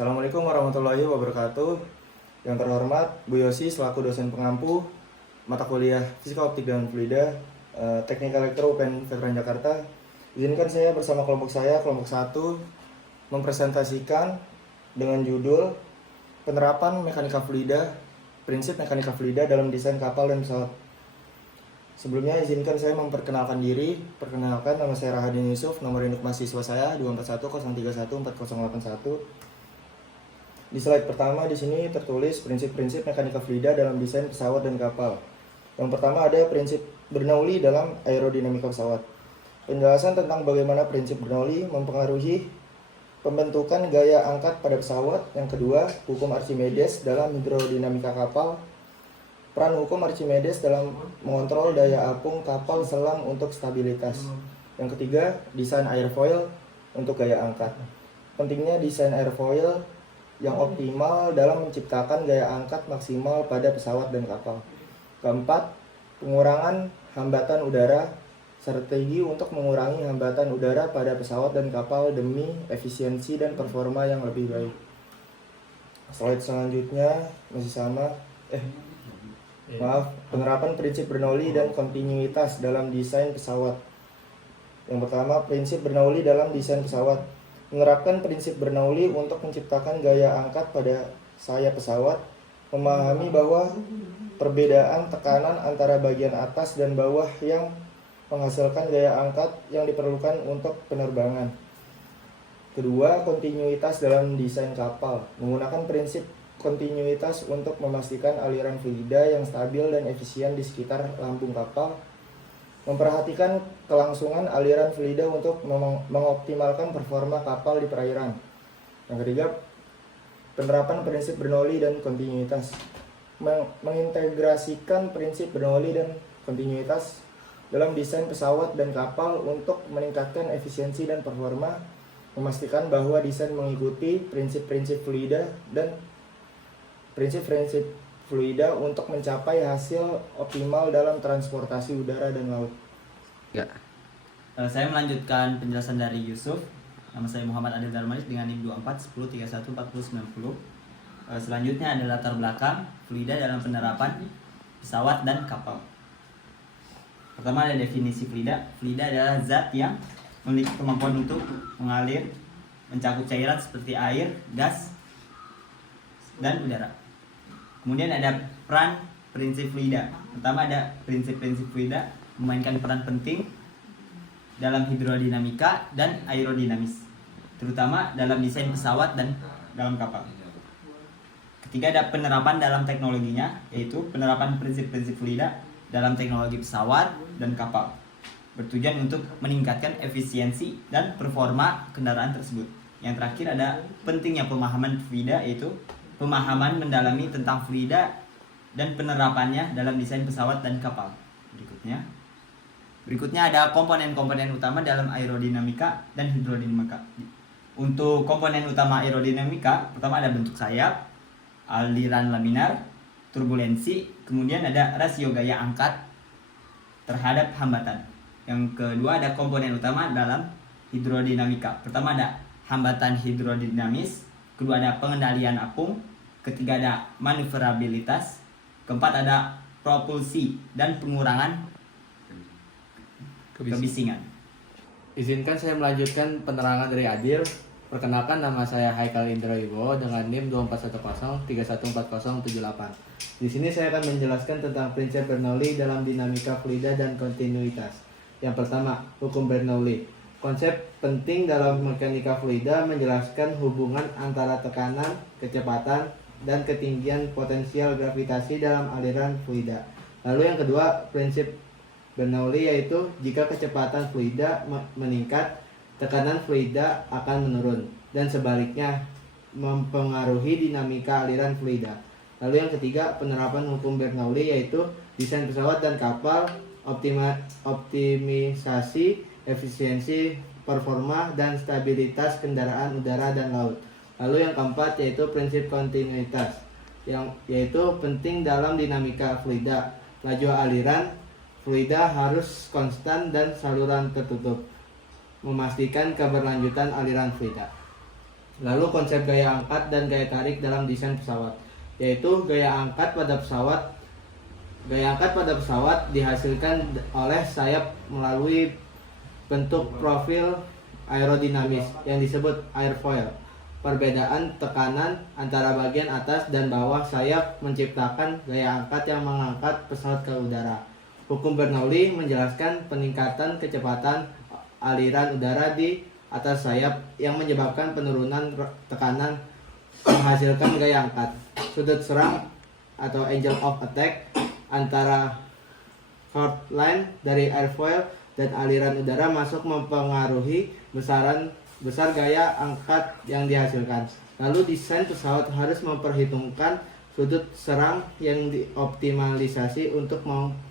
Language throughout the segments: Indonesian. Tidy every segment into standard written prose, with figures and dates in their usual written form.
Assalamualaikum warahmatullahi wabarakatuh. Yang terhormat Bu Yosi selaku dosen pengampu mata kuliah Fisika Optik dan Fluida Teknik Elektro UPN Veteran Jakarta. Izinkan saya bersama kelompok 1 mempresentasikan dengan judul Penerapan Mekanika Fluida, Prinsip Mekanika Fluida dalam Desain Kapal dan Pesawat. Sebelumnya izinkan saya memperkenalkan diri. Perkenalkan, nama saya Rahadin Yusuf, nomor induk mahasiswa saya 241031401. Di slide pertama di sini tertulis prinsip-prinsip mekanika fluida dalam desain pesawat dan kapal. Yang pertama ada prinsip Bernoulli dalam aerodinamika pesawat. Penjelasan tentang bagaimana prinsip Bernoulli mempengaruhi pembentukan gaya angkat pada pesawat. Yang kedua, hukum Archimedes dalam hidrodinamika kapal. Peran hukum Archimedes dalam mengontrol daya apung kapal selam untuk stabilitas. Yang ketiga, desain airfoil untuk gaya angkat. Pentingnya desain airfoil yang optimal dalam menciptakan gaya angkat maksimal pada pesawat dan kapal. Keempat, pengurangan hambatan udara. Strategi untuk mengurangi hambatan udara pada pesawat dan kapal demi efisiensi dan performa yang lebih baik. Slide selanjutnya masih sama. Penerapan prinsip Bernoulli dan kontinuitas dalam desain pesawat. Yang pertama, prinsip Bernoulli dalam desain pesawat. Menerapkan prinsip Bernoulli untuk menciptakan gaya angkat pada sayap pesawat, memahami bahwa perbedaan tekanan antara bagian atas dan bawah yang menghasilkan gaya angkat yang diperlukan untuk penerbangan. Kedua, kontinuitas dalam desain kapal. Menggunakan prinsip kontinuitas untuk memastikan aliran fluida yang stabil dan efisien di sekitar lambung kapal. Memperhatikan kelangsungan aliran fluida untuk mengoptimalkan performa kapal di perairan. Yang ketiga, penerapan prinsip Bernoulli dan kontinuitas. Mengintegrasikan prinsip Bernoulli dan kontinuitas dalam desain pesawat dan kapal untuk meningkatkan efisiensi dan performa, memastikan bahwa desain mengikuti prinsip-prinsip fluida dan prinsip-prinsip fluida untuk mencapai hasil optimal dalam transportasi udara dan laut. Ya. Saya melanjutkan penjelasan dari Yusuf. Nama saya Muhammad Adil Darmanis dengan NIM 24 10 31 40 90. Selanjutnya adalah latar belakang fluida dalam penerapan pesawat dan kapal. Pertama ada definisi fluida. Fluida adalah zat yang memiliki kemampuan untuk mengalir, mencakup cairan seperti air, gas, dan udara. Kemudian ada peran prinsip fluida. Pertama ada prinsip-prinsip fluida memainkan peran penting dalam hidrodinamika dan aerodinamis, terutama dalam desain pesawat dan dalam kapal. Ketiga ada penerapan dalam teknologinya, yaitu penerapan prinsip-prinsip fluida dalam teknologi pesawat dan kapal, bertujuan untuk meningkatkan efisiensi dan performa kendaraan tersebut. Yang terakhir ada pentingnya pemahaman fluida, yaitu pemahaman mendalami tentang fluida dan penerapannya dalam desain pesawat dan kapal. Berikutnya ada komponen-komponen utama dalam aerodinamika dan hidrodinamika. Untuk komponen utama aerodinamika, pertama ada bentuk sayap, aliran laminar, turbulensi, kemudian ada rasio gaya angkat terhadap hambatan. Yang kedua ada komponen utama dalam hidrodinamika. Pertama ada hambatan hidrodinamis, kedua ada pengendalian apung, ketiga ada manuverabilitas, keempat ada propulsi dan pengurangan kebisingan. Izinkan saya melanjutkan penerangan dari Adil. Perkenalkan, nama saya Haikal Indra Wibowo dengan NIM 2410 Di sini saya akan menjelaskan tentang prinsip Bernoulli dalam dinamika fluida dan kontinuitas. Yang pertama, hukum Bernoulli. Konsep penting dalam mekanika fluida menjelaskan hubungan antara tekanan, kecepatan, dan ketinggian potensial gravitasi dalam aliran fluida. Lalu yang kedua, prinsip Bernoulli, yaitu jika kecepatan fluida meningkat, tekanan fluida akan menurun, dan sebaliknya mempengaruhi dinamika aliran fluida. Lalu yang ketiga, penerapan hukum Bernoulli, yaitu desain pesawat dan kapal, optimisasi efisiensi, performa, dan stabilitas kendaraan udara dan laut. Lalu yang keempat yaitu prinsip kontinuitas, yaitu penting dalam dinamika fluida. Laju aliran fluida harus konstan dan saluran tertutup, memastikan keberlanjutan aliran fluida. Lalu konsep gaya angkat dan gaya tarik dalam desain pesawat, yaitu gaya angkat pada pesawat dihasilkan oleh sayap melalui bentuk profil aerodinamis yang disebut airfoil. Perbedaan tekanan antara bagian atas dan bawah sayap menciptakan gaya angkat yang mengangkat pesawat ke udara. Hukum Bernoulli menjelaskan peningkatan kecepatan aliran udara di atas sayap yang menyebabkan penurunan tekanan menghasilkan gaya angkat. Sudut serang atau angle of attack antara chord line dari airfoil dan aliran udara masuk mempengaruhi besar gaya angkat yang dihasilkan. Lalu desain pesawat harus memperhitungkan sudut serang yang dioptimalisasi untuk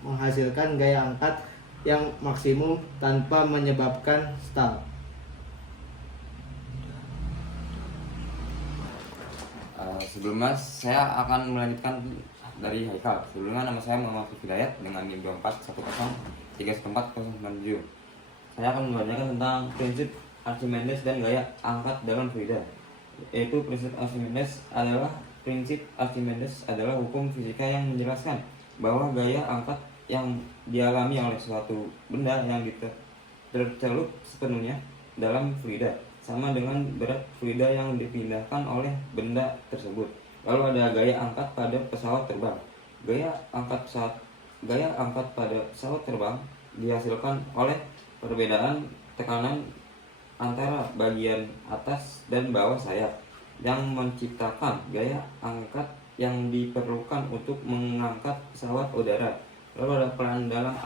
menghasilkan gaya angkat yang maksimum tanpa menyebabkan stall. Sebelumnya saya akan melanjutkan dari Haikal. Sebelumnya nama saya Muhammad Hidayat dengan NIM 2410314097. Saya akan membacakan tentang prinsip Archimedes dan gaya angkat dalam fluida. Yaitu prinsip Archimedes adalah hukum fisika yang menjelaskan bahwa gaya angkat yang dialami oleh suatu benda yang tercelup sepenuhnya dalam fluida sama dengan berat fluida yang dipindahkan oleh benda tersebut. Lalu ada gaya angkat pada pesawat terbang. Gaya angkat pada pesawat terbang dihasilkan oleh perbedaan tekanan antara bagian atas dan bawah sayap yang menciptakan gaya angkat yang diperlukan untuk mengangkat pesawat udara. Lalu ada peran dalam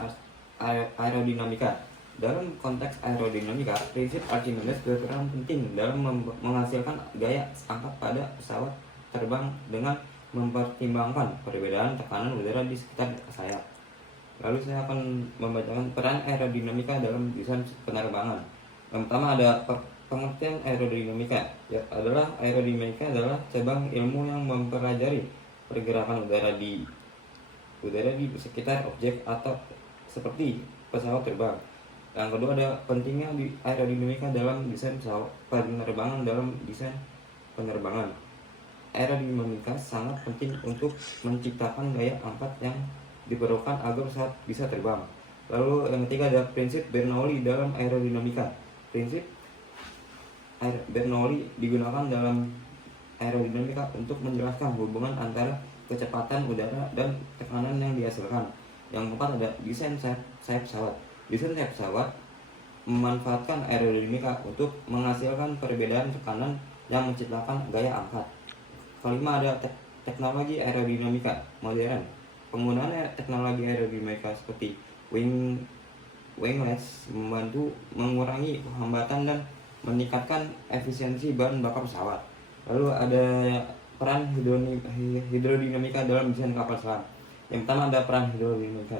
aerodinamika. Dalam konteks aerodinamika, prinsip Archimedes berperan penting dalam menghasilkan gaya angkat pada pesawat terbang dengan mempertimbangkan perbedaan tekanan udara di sekitar sayap. Lalu saya akan membacakan peran aerodinamika dalam desain penerbangan. Yang pertama ada pengertian aerodinamika. Aerodinamika adalah cabang ilmu yang mempelajari pergerakan udara di sekitar objek atau seperti pesawat terbang. Yang kedua ada pentingnya di aerodinamika dalam desain pesawat penerbangan. Aerodinamika sangat penting untuk menciptakan gaya angkat yang diperlukan agar pesawat bisa terbang. Lalu yang ketiga ada prinsip Bernoulli dalam aerodinamika. Prinsip Bernoulli digunakan dalam aerodinamika untuk menjelaskan hubungan antara kecepatan udara dan tekanan yang dihasilkan. Yang keempat ada desain sayap pesawat. Desain sayap pesawat memanfaatkan aerodinamika untuk menghasilkan perbedaan tekanan yang menciptakan gaya angkat. Kelima ada teknologi aerodinamika modern. Penggunaan teknologi aerodinamika seperti winglets membantu mengurangi hambatan dan meningkatkan efisiensi bahan bakar pesawat. Lalu ada peran hidrodinamika dalam desain kapal selam. Yang pertama ada peran hidrodinamika,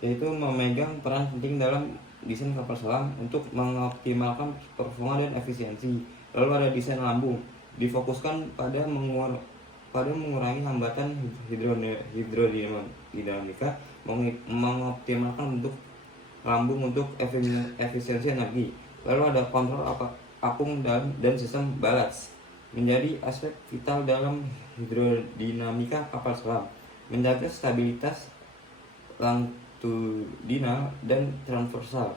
yaitu memegang peran penting dalam desain kapal selam untuk mengoptimalkan performa dan efisiensi. Lalu ada desain lambung, difokuskan pada mengurangi hambatan hidrodinamika, mengoptimalkan bentuk lambung untuk efisiensi energi. Lalu ada kontrol apung dan sistem balance, menjadi aspek vital dalam hidrodinamika kapal selam, menjaga stabilitas longitudinal dan transversal.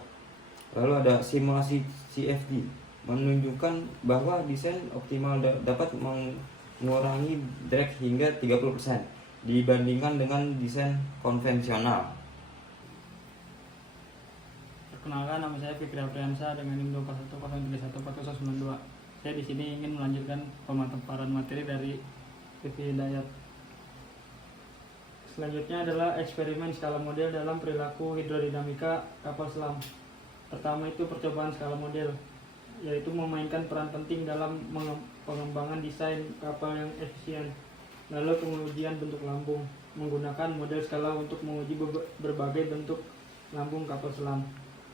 Lalu ada simulasi CFD, menunjukkan bahwa desain optimal dapat mengurangi drag hingga 30% dibandingkan dengan desain konvensional. Perkenalkan, nama saya Fikri Apriansa dengan NIM 241031492. Saya di sini ingin melanjutkan pemaparan materi dari Fikri Hidayat. Selanjutnya adalah eksperimen skala model dalam perilaku hidrodinamika kapal selam. Pertama itu percobaan skala model, yaitu memainkan peran penting dalam pengembangan desain kapal yang efisien. Lalu pengujian bentuk lambung, menggunakan model skala untuk menguji berbagai bentuk lambung kapal selam.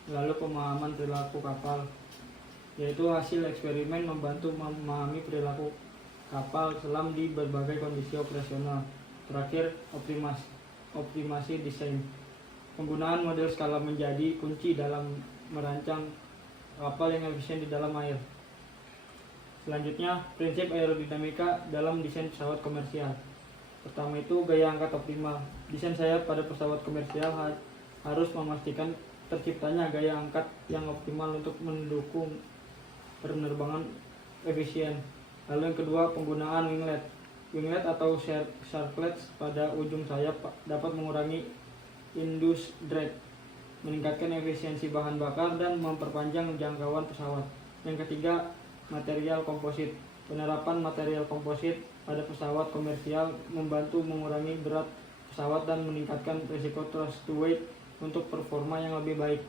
Lalu pemahaman perilaku kapal, yaitu hasil eksperimen membantu memahami perilaku kapal selam di berbagai kondisi operasional. Terakhir, optimasi desain. Penggunaan model skala menjadi kunci dalam merancang kapal yang efisien di dalam air. Selanjutnya, prinsip aerodinamika dalam desain pesawat komersial. Pertama itu gaya angkat optimal. Desain sayap pada pesawat komersial harus memastikan terciptanya gaya angkat yang optimal untuk mendukung penerbangan efisien. Lalu yang kedua, penggunaan winglet. Winglet atau sharklets pada ujung sayap dapat mengurangi induced drag, meningkatkan efisiensi bahan bakar dan memperpanjang jangkauan pesawat. Yang ketiga, material komposit. Penerapan material komposit pada pesawat komersial membantu mengurangi berat pesawat dan meningkatkan risiko thrust to weight untuk performa yang lebih baik.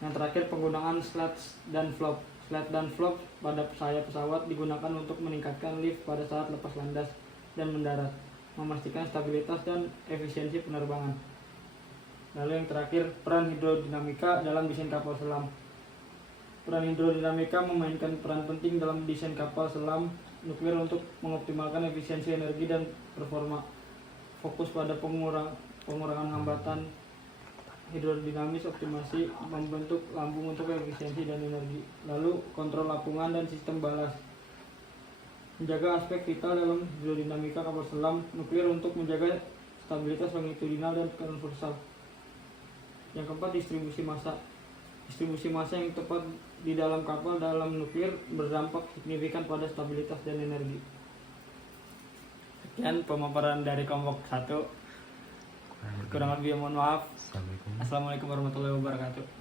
Yang terakhir, penggunaan slats dan flop. Slat dan flop pada sayap pesawat digunakan untuk meningkatkan lift pada saat lepas landas dan mendarat, memastikan stabilitas dan efisiensi penerbangan. Lalu yang terakhir, peran hidrodinamika dalam desain kapal selam. Peran hidrodinamika memainkan peran penting dalam desain kapal selam nuklir untuk mengoptimalkan efisiensi energi dan performa. Fokus pada pengurangan hambatan hidrodinamis, optimasi membentuk lambung untuk efisiensi dan energi. Lalu kontrol apungan dan sistem balas. Menjaga aspek vital dalam hidrodinamika kapal selam nuklir untuk menjaga stabilitas longitudinal dan transversal. Yang keempat, distribusi massa. Distribusi massa yang tepat di dalam kapal dalam nuklir berdampak signifikan pada stabilitas dan energi. Sekian pemaparan dari kelompok 1. Kurang lebih mohon maaf. Assalamualaikum warahmatullahi wabarakatuh.